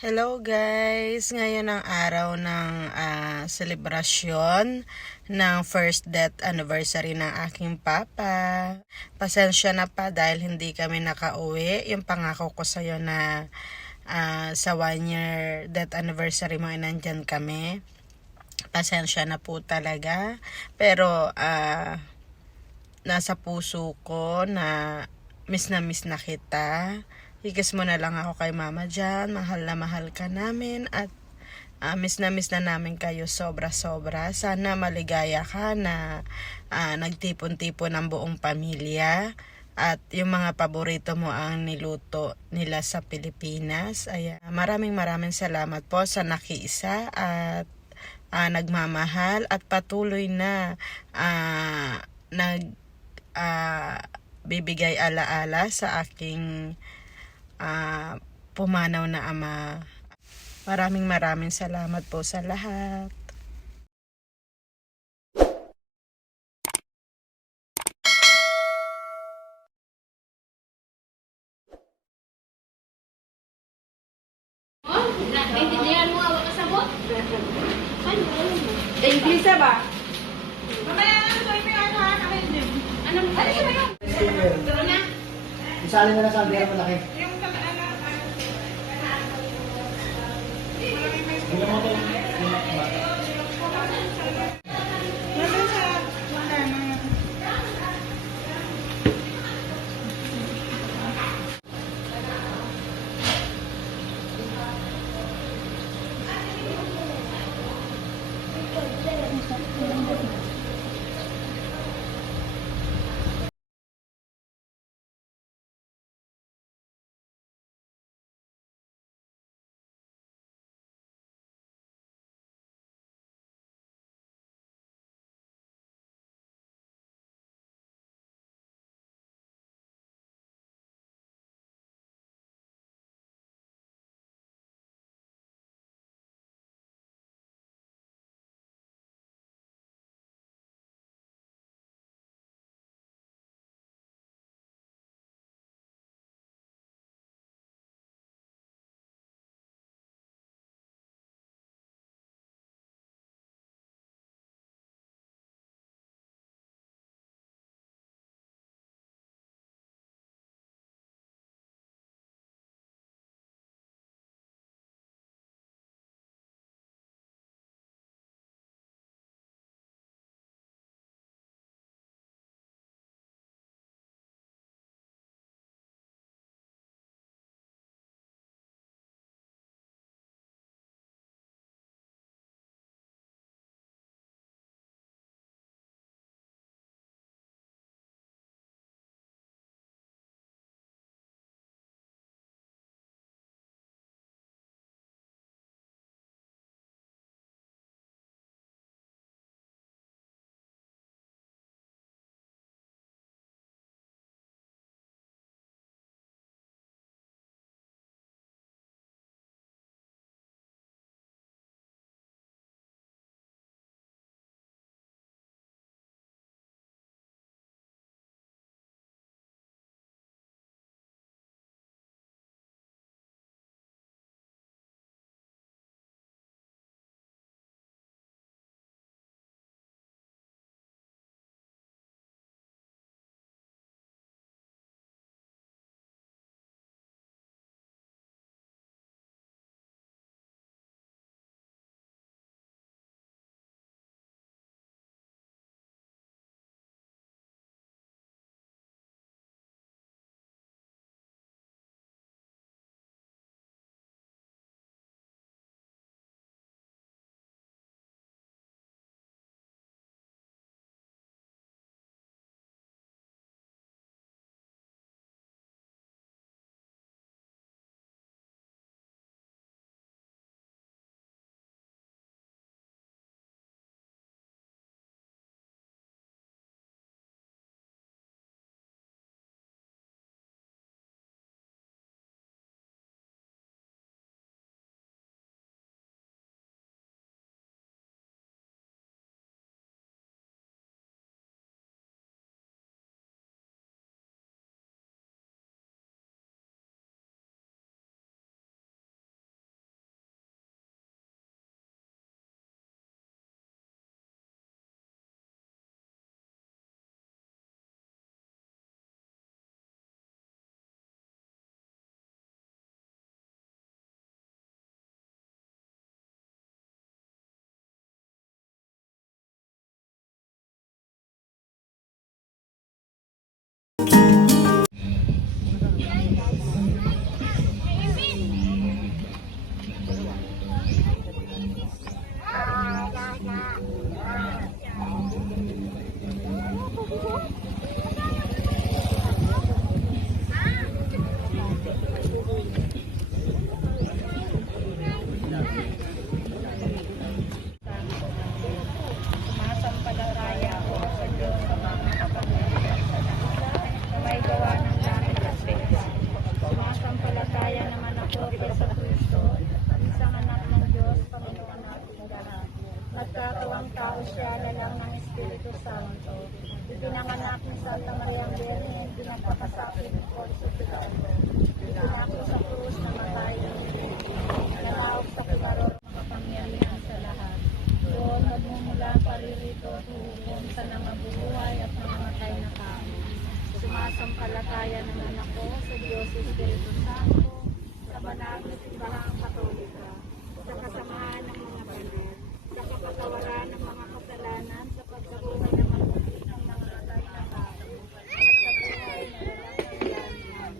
Hello guys! Ngayon ang araw ng selebrasyon ng first death anniversary ng aking papa. Pasensya na pa dahil hindi kami nakauwi. Yung pangako ko sa'yo na sa 1 year death anniversary mo ay nandyan kami. Pasensya na po talaga. Pero nasa puso ko na miss na kita. Higis mo na lang ako kay mama dyan. Mahal na mahal ka namin at miss na namin kayo sobra-sobra. Sana maligaya ka na nagtipon-tipon ang buong pamilya. At yung mga paborito mo ang niluto nila sa Pilipinas. Ayan. Maraming salamat po sa nakiisa at nagmamahal at patuloy na bibigay alaala sa aking pumanaw na ama. Maraming salamat po sa lahat. Naintindihan mo awak kasabot? English ba? Mamaya nga ito yung ano ha, namin. Ano mo? Ano siya ba yun? Gano'n na? Isali mo na sa biyaya malaki. Yung Hindi mo ito. Kristo, isang anak ng Diyos, Panginoon nating lahat. Magkakawang tao siya na lang ng Espiritu Santo. Ipinanganak ni Santa Maria Virgen, pinagpapasakit ni Poncio Pilato. Ipinako sa krus na matay ng nalaog sa kibarot makapangyarihan sa lahat. Doon magmumula paririto tuhukon sa nangabubuhay at nangamatay na tao. Sumasampalataya naman ako sa Diyos Espiritu Santo, sa banal na simbahang Katolika, sa kasamahan ng mga banal, sa kapatawaran ng mga kasalanan, sa pagkabuhay ng mabuti ng mga patay na tao, at sa buhay na walang hanggan.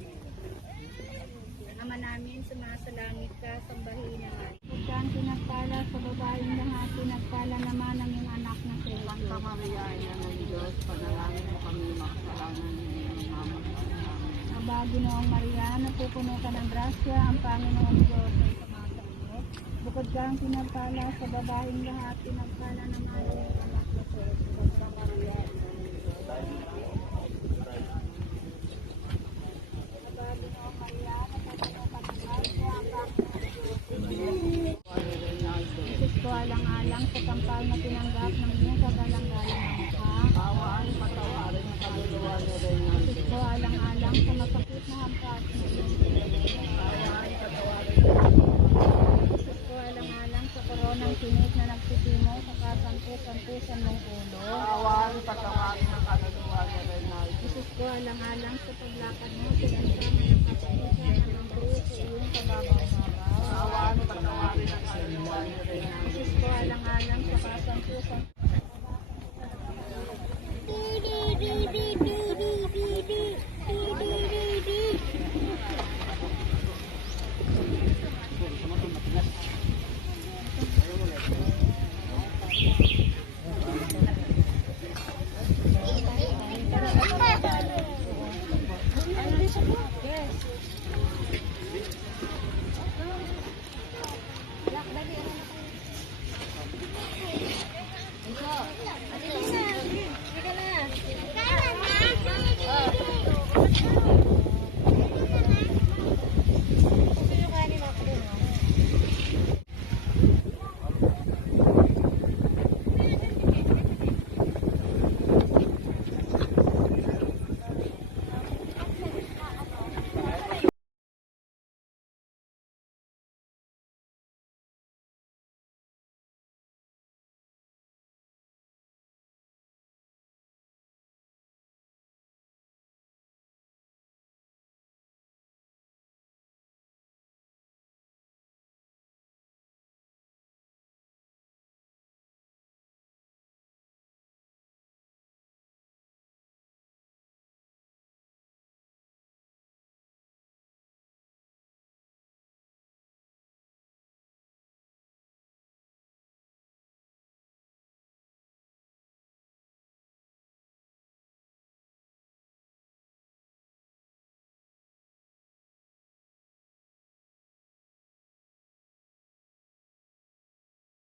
Ama namin, sumasalangit ka, sambahin naman. Huwag pinagpala sa babaeng lahat, pinagpala naman ang iyong anak na si Santa Maria, ina ng Diyos, panalangin mo kami makasalanan ng mama. Aba, Ginoong Maria, napupuno ka ng grasya, ang Panginoong Diyos ay sumasa iyo. Bukod kang pinagpala sa babaeng lahat, pinagpala naman ang iyong anak na si Santa Maria, ina ng Diyos. Aba, Ginoong Maria, napupuno ka ng grasya, ang Panginoong Diyos. Isis ko alang-alang sa kampal na tinanggap ng iyong kagalang